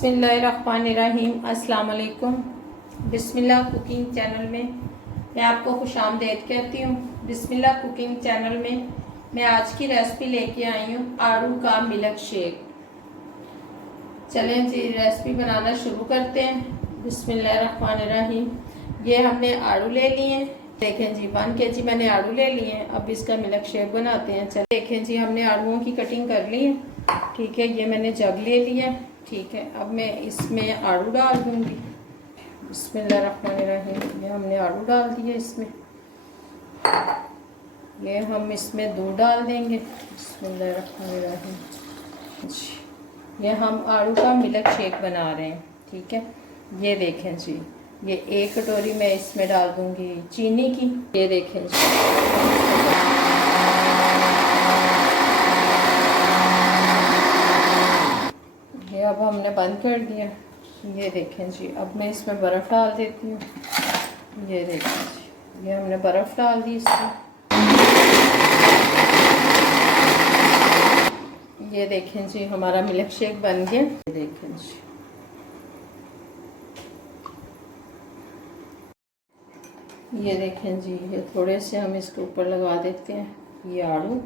बिस्मिल्लाहिर्रहमानिर्रहीम। अस्सलाम वालेकुम। बिस्मिल्लाह कुकिंग चैनल में मैं आपको खुशामदीद कहती हूँ। बिस्मिल्लाह कुकिंग चैनल में मैं आज की रेसिपी लेके आई हूँ आड़ू का मिल्क शेक। चलें जी रेसिपी बनाना शुरू करते हैं। बिस्मिल्लाहिर्रहमानिर्रहीम। ये हमने आड़ू ले लिए हैं। देखें जी 1 kg मैंने आड़ू ले लिए हैं। अब इसका मिल्क शेक बनाते हैं। चल देखें जी हमने आड़ूओं की कटिंग कर ली है। ठीक है, ये मैंने जग ले लिया है। ठीक है, अब मैं इसमें आड़ू डाल दूँगी। बिस्मिल्लाहिर्रहमानिर्रहीम। ये हमने आड़ू डाल दिए इसमें। ये हम इसमें दूध डाल देंगे। बिस्मिल्लाहिर्रहमानिर्रहीम। ये हम आड़ू का मिल्क शेक बना रहे हैं। ठीक है, ये देखें जी, ये 1 कटोरी मैं इसमें डाल दूँगी चीनी की। ये देखें जी, ये अब हमने बंद कर दिया। ये देखें जी, अब मैं इसमें बर्फ़ डाल देती हूँ। ये देखें जी, ये हमने बर्फ़ डाल दी इसमें। ये देखें जी हमारा मिल्क शेक बन गया। ये देखें जी, ये देखें जी, ये थोड़े से हम इसके ऊपर लगा देते हैं। ये आड़ू,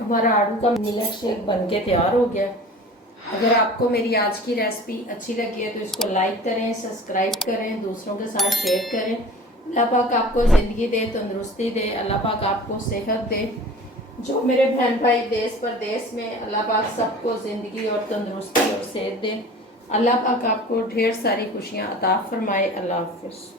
हमारा आड़ू का मिल्क शेक बन के तैयार हो गया। अगर आपको मेरी आज की रेसिपी अच्छी लगी है तो इसको लाइक करें, सब्सक्राइब करें, दूसरों के साथ शेयर करें। अल्लाह पाक आपको ज़िंदगी दे, तंदुरुस्ती दे, अल्लाह पाक आपको सेहत दे। जो मेरे बहन भाई देश परदेश में, अल्लाह पाक सबको ज़िंदगी और तंदुरुस्ती और सेहत दे। अल्लाह पाक आपको ढेर सारी खुशियाँ अता फरमाए। अल्लाह हाफ़िज़।